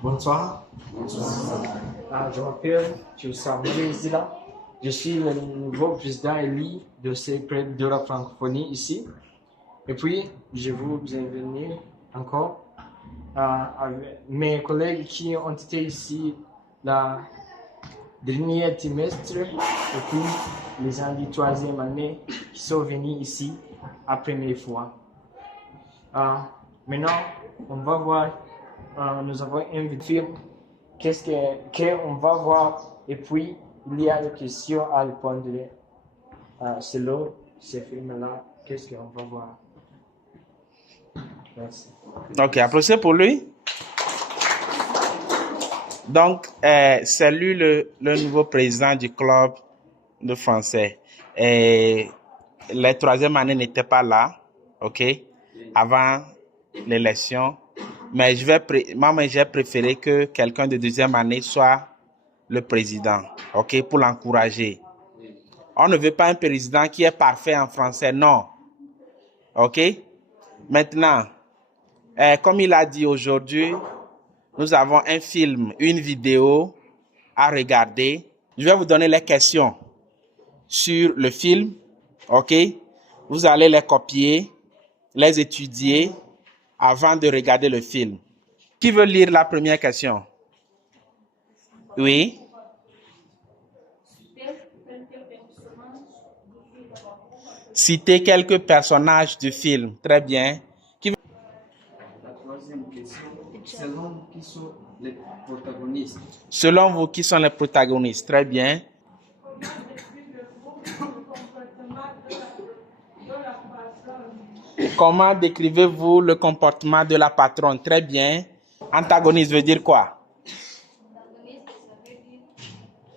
Bonsoir. Je m'appelle Tiousam Zila. Je suis le nouveau président élu de CEPRED de la francophonie ici. Et puis, je vous bienvenue encore avec mes collègues qui ont été ici la dernier trimestre et puis les gens du troisième année qui sont venus ici la première fois. Maintenant, on va voir, nous avons un film, qu'on va voir, et puis il y a des questions à répondre selon ce film-là. Qu'est-ce qu'on va voir? Merci. Ok, applaudissez pour lui. Donc, c'est lui le nouveau président du club de français. Et les troisième année n'étaient pas là, ok, avant l'élection. Mais moi, j'ai préféré que quelqu'un de deuxième année soit le président, ok, pour l'encourager. On ne veut pas un président qui est parfait en français, non. Ok? Maintenant, comme il a dit aujourd'hui, nous avons un film, une vidéo à regarder. Je vais vous donner les questions sur le film, ok? Vous allez les copier, les étudier avant de regarder le film. Qui veut lire la première question? Oui? Citer quelques personnages du film. Très bien. La troisième question, selon vous, qui sont les protagonistes? Selon vous, qui sont les protagonistes? Très bien. Comment décrivez-vous le comportement de la patronne? Très bien. Antagoniste veut dire quoi? Antagoniste,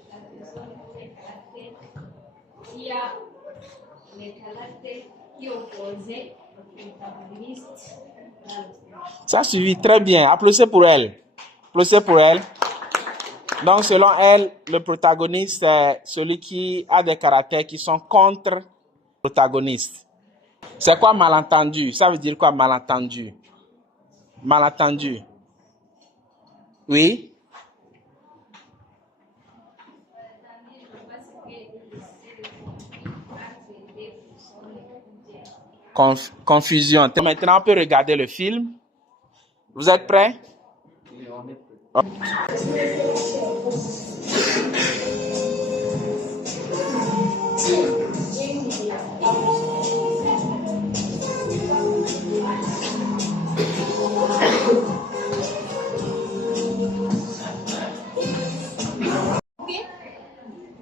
ça veut dire la personne ou le caractère qui a le caractère qui est opposé au protagoniste. Ça suffit, très bien. Applaudissez pour elle. Applaudissez pour elle. Donc, selon elle, le protagoniste, c'est celui qui a des caractères qui sont contre le protagoniste. C'est quoi malentendu? Ça veut dire quoi malentendu? Malentendu. Oui? Confusion. Maintenant, on peut regarder le film. Vous êtes prêts? Oui, on est prêt.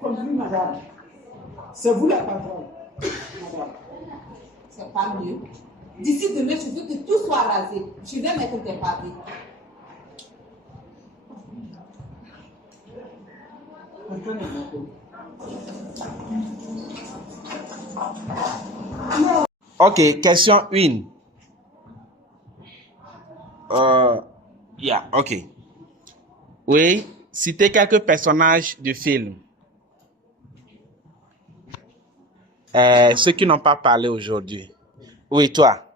Bonjour madame, c'est vous la patronne, madame. C'est pas mieux. D'ici demain, je veux que tout soit rasé. Je vais mettre des pavés. Ok, question 1. Ok. Oui, citez quelques personnages du film. Ceux qui n'ont pas parlé aujourd'hui. Oui, toi.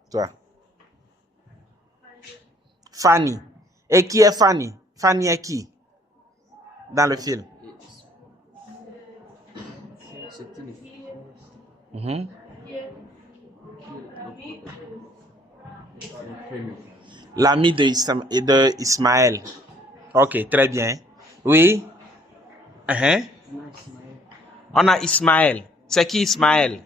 Fanny. Et qui est Fanny? Fanny est qui dans le film? C'était les Mhm. L'ami de Ismaël. Ok, très bien. Oui. Uh-huh. On a Ismaël. C'est qui Ismaël?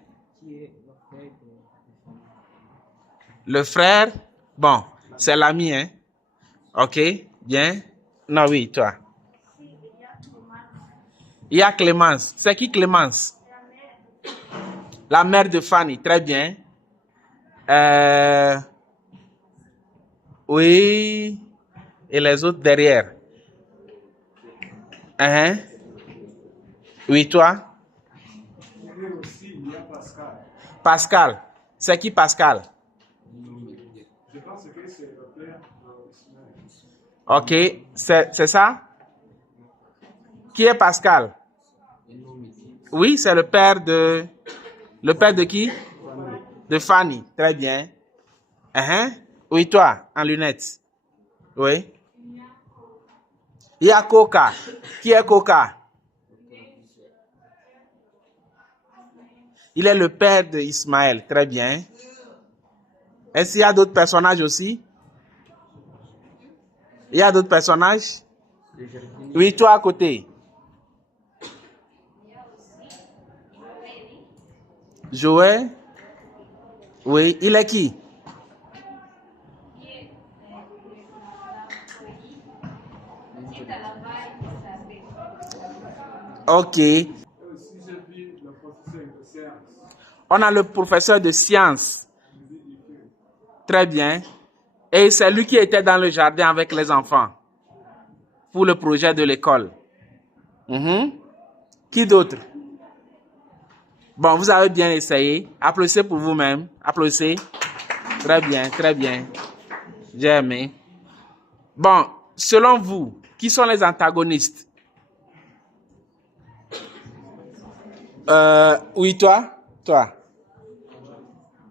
Le frère. Bon, c'est l'ami, hein? Ok, bien. Non, oui, toi. Il y a Clémence. C'est qui Clémence? La mère de Fanny. Très bien. Oui. Et les autres derrière. Uh-huh. Oui, toi? Il y a Pascal. Pascal. C'est qui Pascal? Je pense que c'est le père d'Ismaël. Ok, c'est ça? Qui est Pascal? Oui, c'est le père de... Le père de qui? De Fanny. Très bien. Uh-huh. Oui, toi, en lunettes. Oui. Il y a Coca. Qui est Coca? Il est le père d'Ismaël. Très bien. Est-ce qu'il y a d'autres personnages aussi? Il y a d'autres personnages? Oui, toi à côté. Joël? Oui, il est qui? Ok. Si j'ai vu le professeur de sciences, On a le professeur de sciences. Très bien. Et c'est lui qui était dans le jardin avec les enfants pour le projet de l'école. Mhm. Qui d'autre? Bon, vous avez bien essayé. Applaudissez pour vous-même. Applaudissez. Très bien, très bien. J'ai aimé. Bon, selon vous, qui sont les antagonistes? Oui, toi? Toi?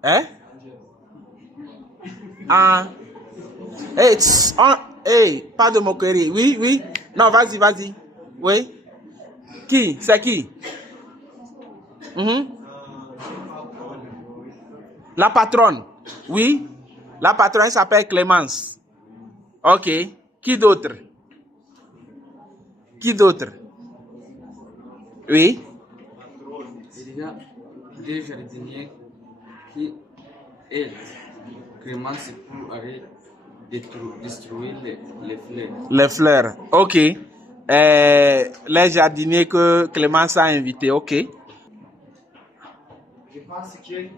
Hein? Ah. Hey, hey, pas de moquerie. Oui, oui. Non, vas-y, vas-y. Oui. Qui? C'est qui? Mhm. La patronne. Oui. La patronne s'appelle Clémence. Ok. Qui d'autre? Qui d'autre? Oui. Il y a des jardiniers qui aident Clémence pour aller détruire les fleurs. Les fleurs. Ok. Les jardiniers que Clémence a invités. Ok. Je pense que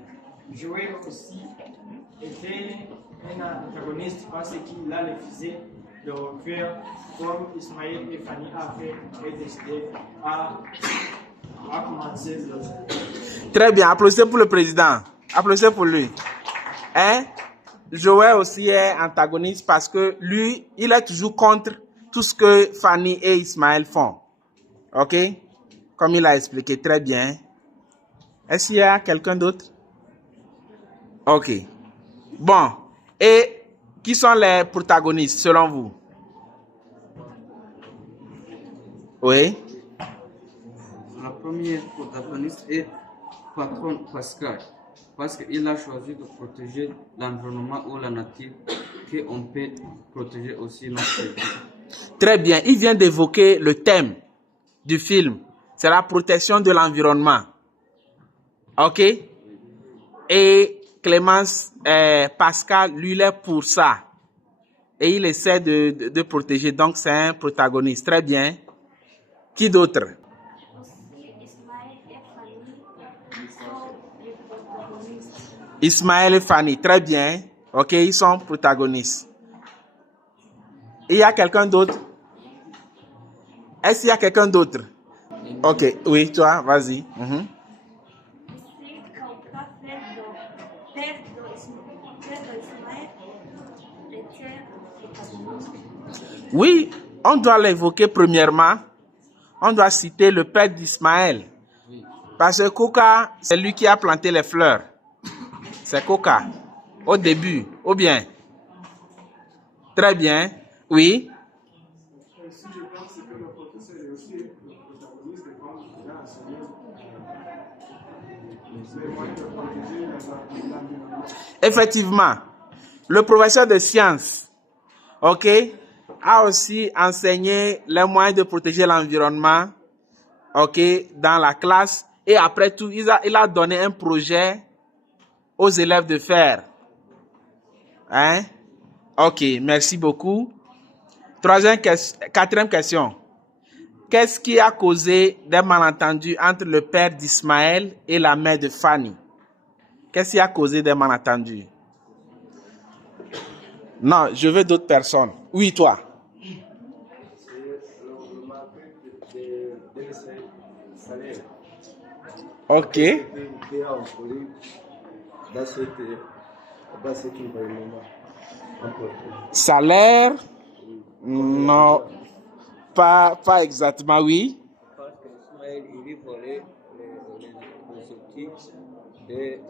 Joël aussi était un antagoniste parce qu'il a refusé de faire comme Ismaël et Fanny a fait et décidé à commencer le... Très bien. Applaudissez pour le président. Applaudissez pour lui. Hein? Joël aussi est antagoniste parce que lui, il est toujours contre tout ce que Fanny et Ismaël font. Ok? Comme il a expliqué très bien. Est-ce qu'il y a quelqu'un d'autre? Ok. Bon. Et qui sont les protagonistes selon vous? Oui. La première protagoniste est patron Pascal, parce qu'il a choisi de protéger l'environnement ou la nature, qu'on peut protéger aussi notre vie. Très bien. Il vient d'évoquer le thème du film. C'est la protection de l'environnement. Ok? Et Clémence, Pascal, lui, il est pour ça. Et il essaie de protéger. Donc, c'est un protagoniste. Très bien. Qui d'autre? Ismaël et Fanny. Très bien. Ok, ils sont protagonistes. Il y a quelqu'un d'autre? Est-ce qu'il y a quelqu'un d'autre? Ok, oui, toi, vas-y. Mhm. Oui, on doit l'évoquer premièrement. On doit citer le père d'Ismaël. Parce que Coca, c'est lui qui a planté les fleurs. C'est Coca. Au début, ou bien? Très bien. Oui. si je pense que le professeur est aussi le protagoniste, comme il a enseigné les moyens de protéger l'environnement. Effectivement, le professeur de sciences, ok, a aussi enseigné les moyens de protéger l'environnement, ok, dans la classe. Et après tout, il a donné un projet aux élèves de faire. Hein? Ok, merci beaucoup. Quatrième question. Qu'est-ce qui a causé des malentendus entre le père d'Ismaël et la mère de Fanny? Qu'est-ce qui a causé des malentendus? Non, je veux d'autres personnes. Oui, toi. C'est le manque de salaire. Ok. Dans cet environnement. Salaire? Non, pas exactement, oui. Parce qu'Ismaël, il volait les outils des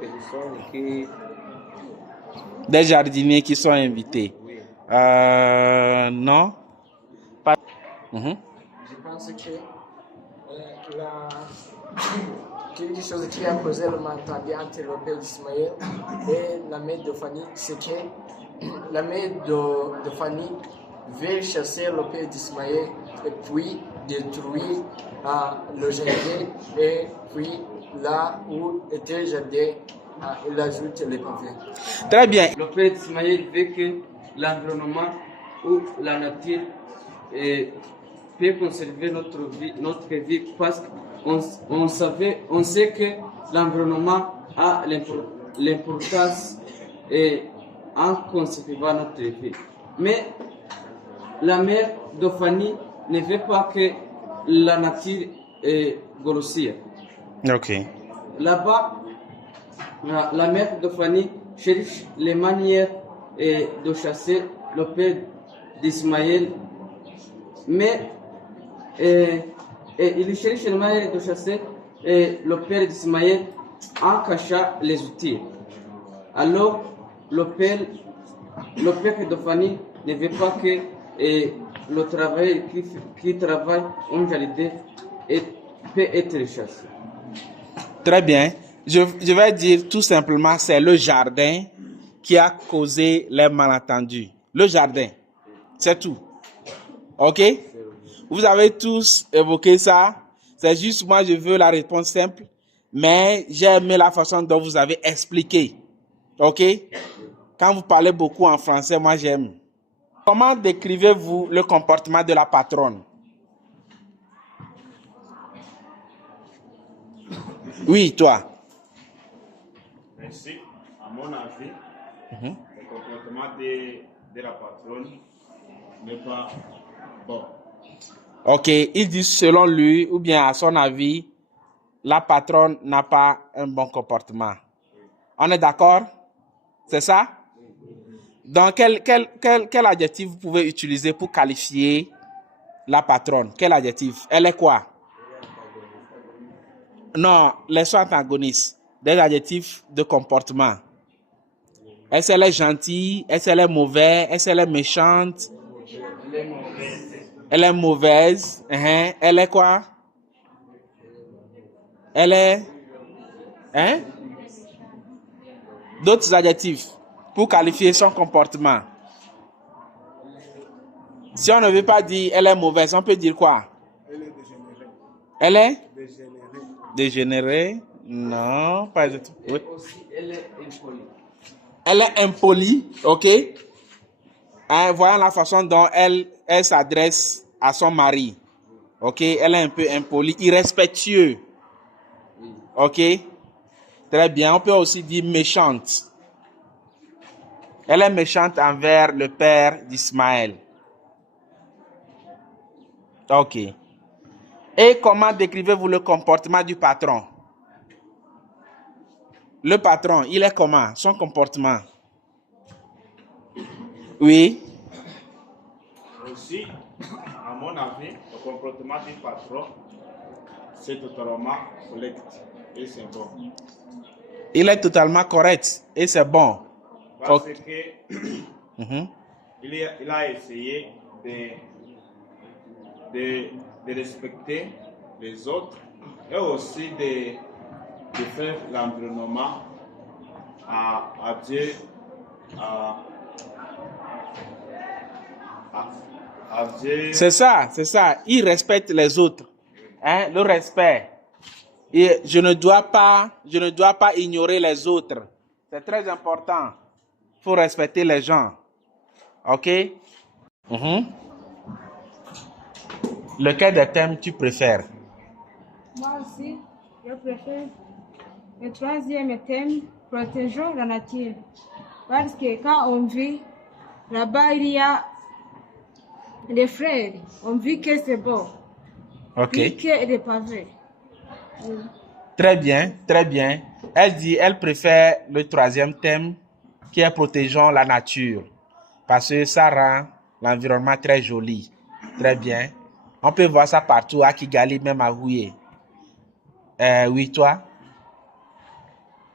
personnes qui... Des jardiniers qui sont invités. Oui. Non. Pas. Mhm. Je pense que quelque chose qui a causé le malentendu entre le père d'Ismaël et la mère de Fanny, c'est que la mère de Fanny veut chasser le père d'Ismaël et puis détruire le jardin, et puis là où était le jardin, il ajoute les pavés. Très bien. Le père d'Ismaël veut que l'environnement ou la nature peut conserver notre vie parce qu'on sait que l'environnement a l'importance en conservant notre vie. Mais la mère de Fanny ne veut pas que la nature grossisse. Ok. Là-bas, la mère de Fanny cherche les manières de chasser le père d'Ismaël, mais il cherche les manières de chasser le père d'Ismaël en cachant les outils. Alors, le père de Fanny ne veut pas que le travail qui travaille en jardin peut être chassé. Très bien. Je vais dire tout simplement, c'est le jardin qui a causé les malentendus. Le jardin. C'est tout. OK? Vous avez tous évoqué ça. C'est juste moi, je veux la réponse simple. Mais j'ai aimé la façon dont vous avez expliqué. OK? Quand vous parlez beaucoup en français, moi j'aime. Comment décrivez-vous le comportement de la patronne? Oui, toi. Ainsi, à mon avis, le comportement de la patronne n'est pas bon. Ok, il dit selon lui, ou bien à son avis, la patronne n'a pas un bon comportement. On est d'accord? C'est ça? Donc, quel adjectif vous pouvez utiliser pour qualifier la patronne? Quel adjectif? Elle est quoi? Non, les sont antagonistes. Des adjectifs de comportement. Est-ce qu'elle est gentille? Est-ce qu'elle est mauvaise? Est-ce qu'elle est méchante? Elle est mauvaise. Elle est quoi? Elle est... Hein? D'autres adjectifs pour qualifier son comportement. Si on ne veut pas dire elle est mauvaise, on peut dire quoi? Elle est dégénérée. Dégénérée? Non, pas du tout. Oui. Aussi, elle est impolie. Elle est impolie, ok? Voyons la façon dont elle s'adresse à son mari. Ok? Elle est un peu impolie, irrespectueux. Ok? Très bien. On peut aussi dire méchante. Elle est méchante envers le père d'Ismaël. Ok. Et comment décrivez-vous le comportement du patron? Le patron, il est comment? Son comportement? Oui. Aussi, à mon avis, le comportement du patron, c'est totalement correct et c'est bon. Il est totalement correct et c'est bon. Parce que il a essayé de respecter les autres et aussi de faire l'environnement à Dieu, à Dieu. C'est ça. Il respecte les autres. Le respect. Et je ne dois pas ignorer les autres. C'est très important. Il faut respecter les gens. OK? Lequel des thèmes tu préfères? Moi aussi, je préfère le troisième thème, protégeons la nature. Parce que quand on vit, là-bas, il y a les frères. On vit que c'est beau. OK. Puis que des pavés. Très bien, très bien. Elle préfère le troisième thème qui est protégeons la nature. Parce que ça rend l'environnement très joli. Très bien. On peut voir ça partout, à Kigali, même à Houye. Oui, toi?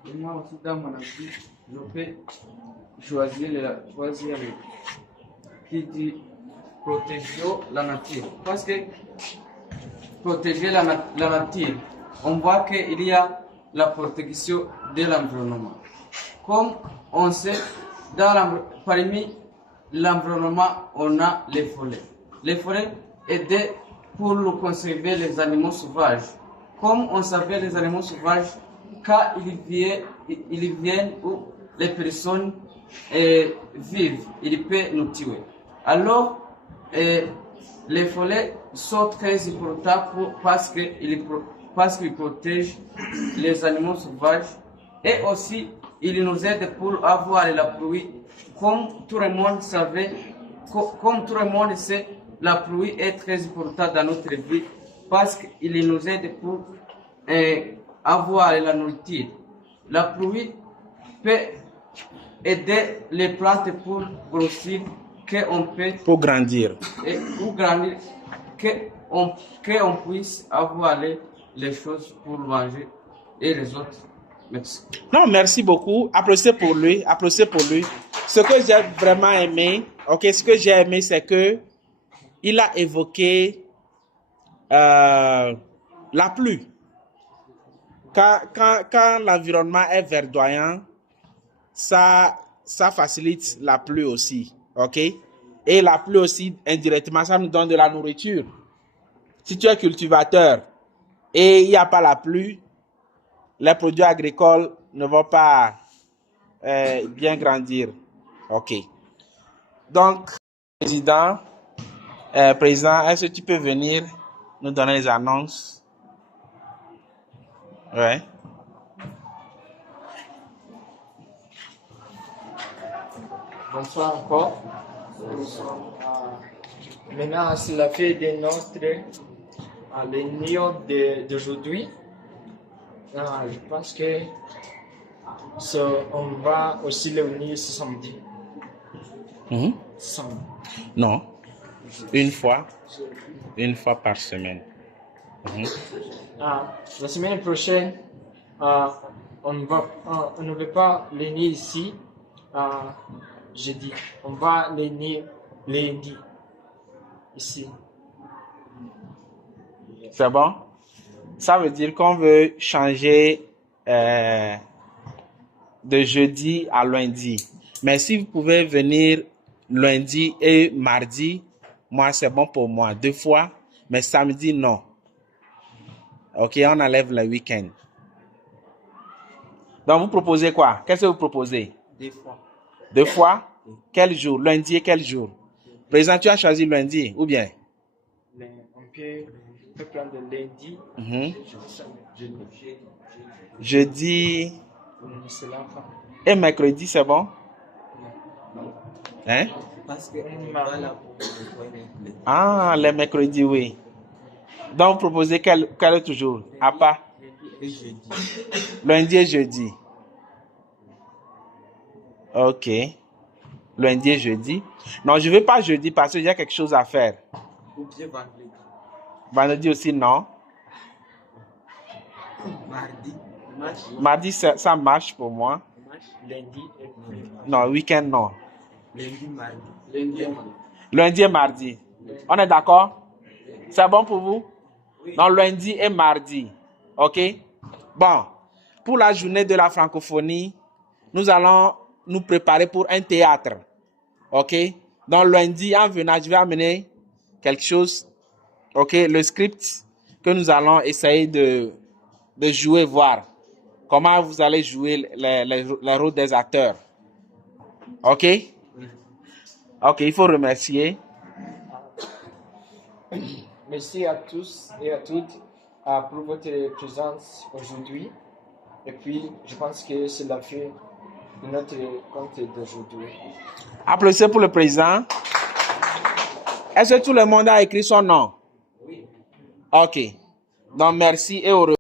Et moi aussi, dans mon avis, je peux choisir le troisième. qui dit protéger la nature. Parce que protéger la nature, on voit qu'il y a la protection de l'environnement. Comme on sait, parmi l'environnement, on a les forêts. Les forêts aident pour conserver les animaux sauvages. Comme on savait, les animaux sauvages, quand ils viennent où les personnes vivent, ils peuvent nous tuer. Alors, les forêts sont très importants parce qu'ils protègent les animaux sauvages et aussi ils nous aident pour avoir la pluie. Comme tout le monde savait, comme tout le monde sait, la pluie est très importante dans notre vie parce qu'il nous aide pour avoir la nourriture. La pluie peut aider les plantes pour grossir, pour grandir. Et pour grandir, qu'on puisse avoir les choses pour manger et les autres. Merci. Non, merci beaucoup. Applaudissez pour lui. Applaudissez pour lui. Ce que j'ai vraiment aimé, ce que j'ai aimé, c'est que il a évoqué la pluie. Quand l'environnement est verdoyant, ça facilite la pluie aussi. OK? Et la pluie aussi, indirectement, ça nous donne de la nourriture. Si tu es cultivateur et il n'y a pas la pluie, les produits agricoles ne vont pas bien grandir. OK. Donc, président, est-ce que tu peux venir nous donner les annonces? Ouais. Bonsoir encore. Maintenant, c'est la fête de notre réunion d'aujourd'hui. Je pense que on va aussi le réunir ce samedi. Samedi. Non. Une fois par semaine. La semaine prochaine, on ne va pas réunir ici. Jeudi. On va réunir lundi ici. C'est bon? Ça veut dire qu'on veut changer de jeudi à lundi. Mais si vous pouvez venir lundi et mardi, moi c'est bon pour moi. 2 fois, mais samedi non. OK, on enlève le week-end. Donc vous proposez quoi? Qu'est-ce que vous proposez? 2 fois. 2 fois? Quel jour? Lundi et quel jour? Président, tu as choisi lundi ou bien? On peut prendre lundi. Jeudi. Et mercredi, c'est bon? Hein? Parce que les mercredis, oui. Donc, vous proposez quel autre jour? À part? Lundi et jeudi. OK. Lundi et jeudi. Non, je ne veux pas jeudi parce qu'il y a quelque chose à faire. Ou bien vendredi. Vendredi aussi, non. Mardi, ça marche pour moi. Lundi et non, week-end, non. Lundi, Lundi et mardi. On est d'accord? C'est bon pour vous? Oui. Non, lundi et mardi. OK? Bon, pour la journée de la francophonie, nous allons nous préparer pour un théâtre. OK? Donc, lundi, en venant, je vais amener quelque chose. OK? Le script que nous allons essayer de jouer, voir comment vous allez jouer le rôle des acteurs. OK? OK, il faut remercier. Merci à tous et à toutes pour votre présence aujourd'hui. Et puis, je pense que c'est la fin de notre compte d'aujourd'hui. Applaudissez pour le président. Est-ce que tout le monde a écrit son nom? Oui. OK. Donc, merci et au revoir.